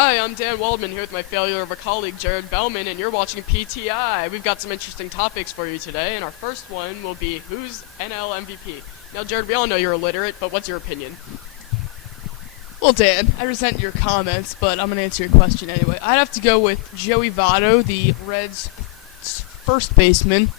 Hi, I'm Dan Waldman here with my failure of a colleague, Jared Bellman, and you're watching PTI. We've got some interesting topics for you today, and our first one will be who's NL MVP. Now, Jared, we all know you're illiterate, but what's your opinion? Well, Dan, I resent your comments, but I'm going to answer your question anyway. I'd have to go with Joey Votto, the Reds' first baseman.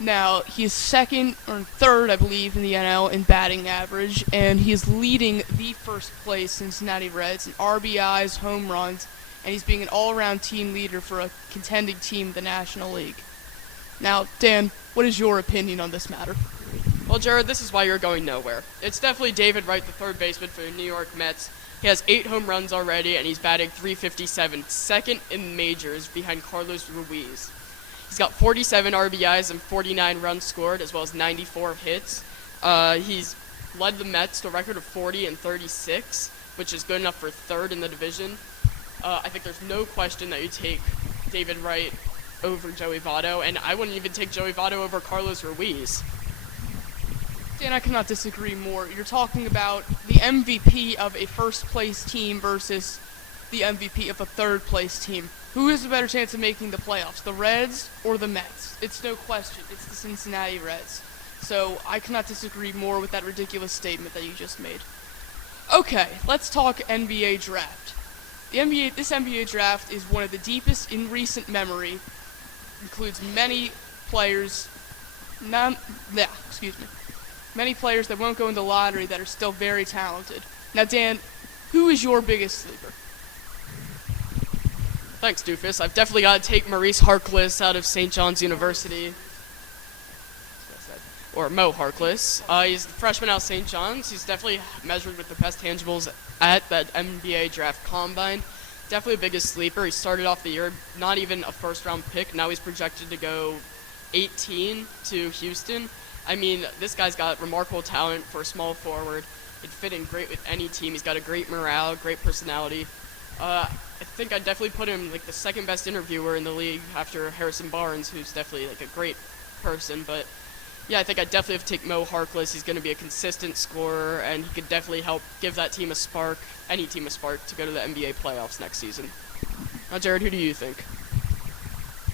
Now, he is second or third, I believe, in the NL in batting average, and he is leading the first place Cincinnati Reds in RBIs, home runs, and he's being an all-around team leader for a contending team in the National League. Now, Dan, what is your opinion on this matter? Well, Jared, this is why you're going nowhere. It's definitely David Wright, the third baseman for the New York Mets. He has 8 home runs already, and he's batting .357, second in majors behind Carlos Ruiz. He's got 47 RBIs and 49 runs scored, as well as 94 hits. He's led the Mets to a record of 40 and 36, which is good enough for third in the division. I think there's no question that you take David Wright over Joey Votto, and I wouldn't even take Joey Votto over Carlos Ruiz. Dan, I cannot disagree more. You're talking about the MVP of a first-place team versus the MVP of a third-place team. Who has a better chance of making the playoffs, the Reds or the Mets? It's no question. It's the Cincinnati Reds. So I cannot disagree more with that ridiculous statement that you just made. Okay, let's talk NBA draft. This NBA draft is one of the deepest in recent memory. Includes many players, many players that won't go in the lottery that are still very talented. Now, Dan, who is your biggest sleeper? Thanks, Doofus. I've definitely got to take Maurice Harkless out of St. John's University. Or Mo Harkless. He's the freshman out of St. John's. He's definitely measured with the best tangibles at that NBA draft combine. Definitely the biggest sleeper. He started off the year not even a first-round pick. Now he's projected to go 18 to Houston. I mean, this guy's got remarkable talent for a small forward. He'd fit in great with any team. He's got a great morale, great personality. I think I'd definitely put him like the second best interviewer in the league after Harrison Barnes, who's definitely like a great person. But yeah, I think I'd definitely have to take Mo Harkless. He's going to be a consistent scorer, and he could definitely help give that team a spark, any team a spark, to go to the NBA playoffs next season. Now, Jared, who do you think?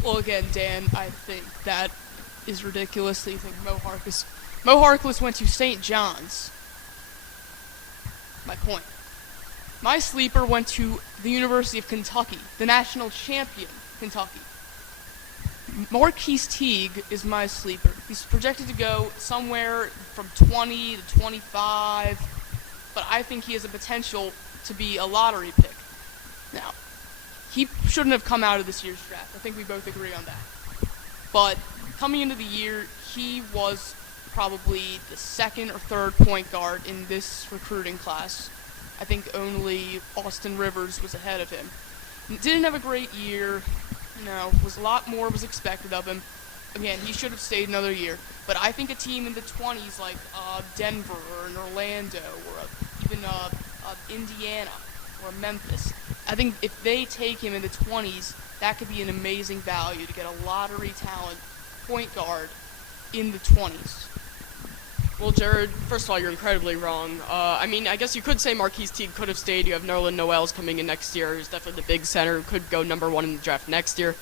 Well, again, Dan, I think that is ridiculous that you think Mo Harkless. Mo Harkless went to St. John's. My point. My sleeper went to the University of Kentucky, the national champion, Kentucky. Marquise Teague is my sleeper. He's projected to go somewhere from 20 to 25, but I think he has a potential to be a lottery pick. Now, he shouldn't have come out of this year's draft. I think we both agree on that. But coming into the year, he was probably the second or third point guard in this recruiting class. I think only Austin Rivers was ahead of him. Didn't have a great year. Was a lot more was expected of him. Again, he should have stayed another year. But I think a team in the 20s like Denver or an Orlando or even Indiana or Memphis, I think if they take him in the 20s, that could be an amazing value to get a lottery talent point guard in the 20s. Well, Jared, first of all, you're incredibly wrong. I mean, I guess you could say Marquise Teague could have stayed. You have Nerlens Noel's coming in next year. He's definitely the big center who could go number 1 in the draft next year.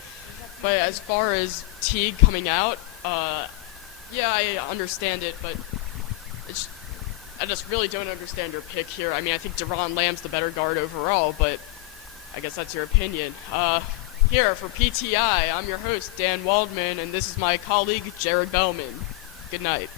But as far as Teague coming out, yeah, I understand it, but I just really don't understand your pick here. I mean, I think Deron Lamb's the better guard overall, but I guess that's your opinion. Here for PTI, I'm your host, Dan Waldman, and this is my colleague, Jared Bellman. Good night.